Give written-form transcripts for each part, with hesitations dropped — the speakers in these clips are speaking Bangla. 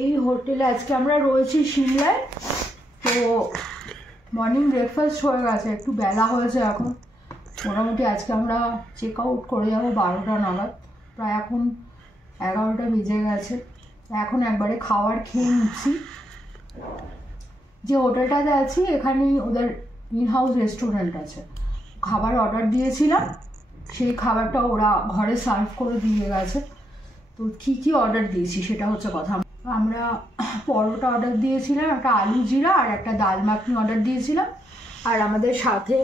এই হোটেলে আজকে আমরা রয়েছি সিমলায়। তো মর্নিং ব্রেকফাস্ট হয়ে গেছে, একটু বেলা হয়েছে এখন। মোটামুটি আজকে আমরা চেক আউট করে যাবো 12টা নাগাদ, প্রায় এখন 11টা বেজে গেছে। এখন একবারে খাবার খেয়ে নিচ্ছি। যে হোটেলটাতে আছি এখানেই ওদের ইন হাউস রেস্টুরেন্ট আছে। খাবার অর্ডার দিয়েছিলাম, সেই খাবারটা ওরা ঘরে সার্ভ করে দিয়ে গেছে। তো কী অর্ডার দিয়েছি সেটা হচ্ছে কথা। আমরা পরোটা অর্ডার দিয়েছিলাম, একটা আলু জিরা আর একটা ডাল মাখনি অর্ডার দিয়েছিলাম। আর আমাদের সাথে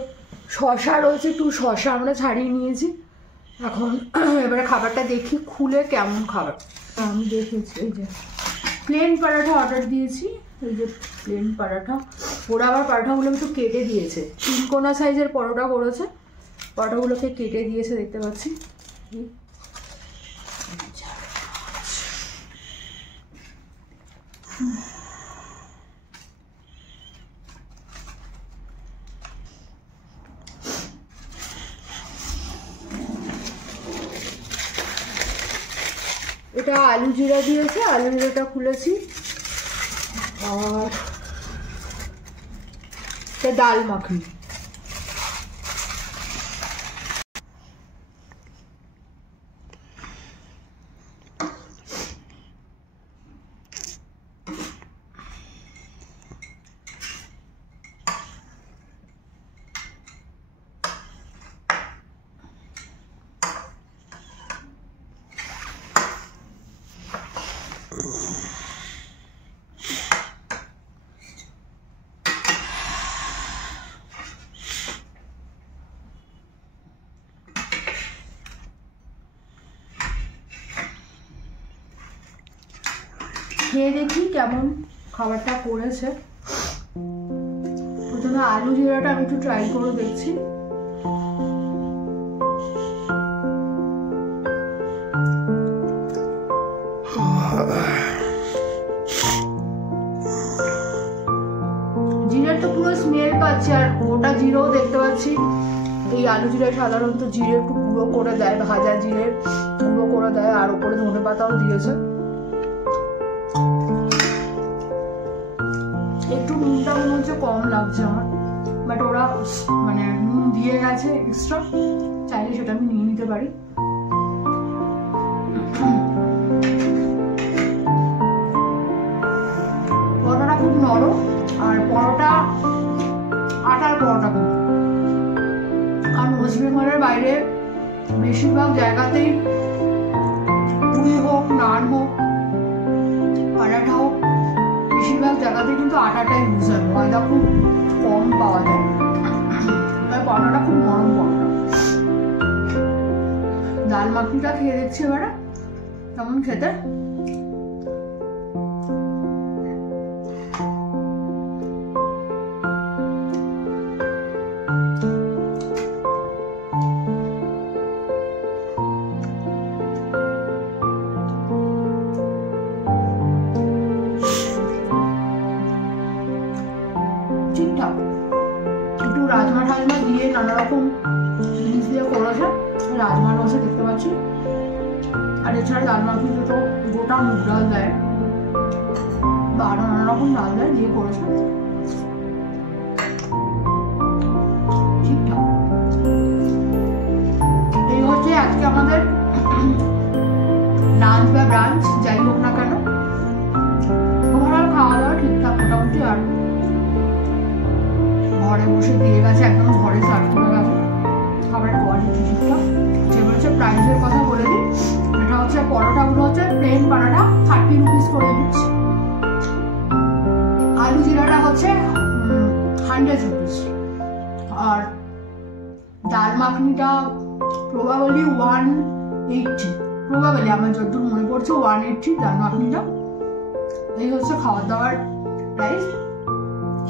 শশা রয়েছে, একটু শশা আমরা ছাড়িয়ে নিয়েছি। এখন এবারে খাবারটা দেখি খুলে কেমন খাবার। আমি দেখেছি এই যে প্লেন পরাঠা অর্ডার দিয়েছি, এই যে প্লেন পরাঠা। ওরা আবার পরাঠাগুলো একটু কেটে দিয়েছে, 3 কোনা সাইজের পরোটা করেছে, পরোটাগুলোকে কেটে দিয়েছে দেখতে পাচ্ছি। এটা আলু জিরা দিয়েছে, আলু জিরাটা খুলেছি। আর এটা ডাল মাখনি। খেয়ে দেখি কেমন খাবারটা করেছে। প্রথমে আলু জিরাটা আমি একটু ট্রাই করে দেখছি। জিরার তো পুরো স্মেল পাচ্ছি, আর গোটা জিরেও দেখতে পাচ্ছি। এই আলু জিরায় সাধারণত জিরে একটু গুঁড়ো করে দেয়, ভাজা জিরে গুঁড়ো করে দেয়, আর ওপরে ধনে পাতাও দিয়েছে। একটু নুনটা মনে হচ্ছে কম লাগছে আমার, বাট ওরা মানে নুন দিয়ে গেছে এক্সট্রা, চাইলে সেটা আমি নিয়ে নিতে পারি। পরোটাটা খুব নরম, আর পরোটা আটার পরোটা কিন্তু, কারণ ওয়েস্ট বেঙ্গলের বাইরে বেশিরভাগ জায়গাতেই পুরি হোক, নান হোক, পরাঠা হোক, বেশিরভাগ জায়গাতে কিন্তু আটাটাই ইউজ হয়, ময়দা খুব কম পাওয়া যায়। তাই পরোটাটা খুব নরম পরোটা। ডাল মাখনিটা খেয়ে দেখছি এবারে কেমন খেতে। ঠিকঠাক, একটু রাজমা ঠাজমা দিয়ে নানা রকম জিনিস দিয়ে করেছে। রাজমা রয়েছে দেখতে পাচ্ছি, আর এছাড়া ডাল মাখনিতে তো গোটা মুগ ডাল দেয় বা আরো নানা রকম ডাল দেয় দিয়ে করেছে। ঠিকঠাক। এই হচ্ছে আজকে আমাদের লাঞ্চ বা ব্রাঞ্চ, যাই হোক না কেন। ওভারঅল খাওয়া দাওয়া ঠিকঠাক মোটামুটি। আর ঘরে বসে দিয়ে গেছে, একদম ঘরে সার্ভ করে গেছে, খাবারের কোয়ালিটি ঠিকঠাক। যেগুলো হচ্ছে প্রাইসের কথা বলে দিই, এটা হচ্ছে পরোটাগুলো হচ্ছে প্লেন পরোটা 30 রুপিস করে দিচ্ছে। আলু জিরাটা হচ্ছে 100 রুপিস। আর ডাল মাখনিটা প্রবাবলি 180, প্রবাবলি আমার যতদূর মনে পড়ছে 180 ডাল মাখনিটা। এই হচ্ছে খাওয়া দাওয়ার প্রাইস।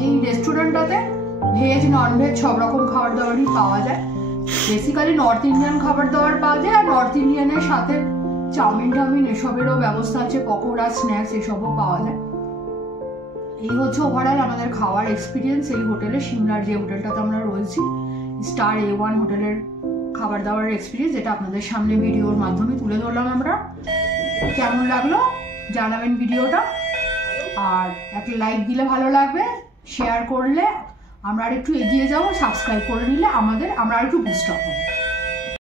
এই রেস্টুরেন্টটাতে ভেজ নন ভেজ সব রকম খাবার দাবারই পাওয়া যায়। বেসিক্যালি নর্থ ইন্ডিয়ান খাবার দাবার পাওয়া যায়, আর নর্থ ইন্ডিয়ানের সাথে চাউমিন টাউমিন এসবেরও ব্যবস্থা আছে, পকোড়া, স্ন্যাক্স এসবও পাওয়া যায়। এই হচ্ছে ওভারঅল আমাদের খাওয়ার এক্সপিরিয়েন্স এই হোটেলে, সিমলার যে হোটেলটাতে আমরা রয়েছি, স্টার A1 হোটেলের খাবার দাবারের এক্সপিরিয়েন্স, যেটা আপনাদের সামনে ভিডিওর মাধ্যমে তুলে ধরলাম আমরা। কেমন লাগলো জানাবেন ভিডিওটা। আর একটা লাইক দিলে ভালো লাগবে, শেয়ার করলে আমরা আর একটু এগিয়ে যাব, সাবস্ক্রাইব করে নিলে আমরা আর একটু বুস্ট আপ হবো।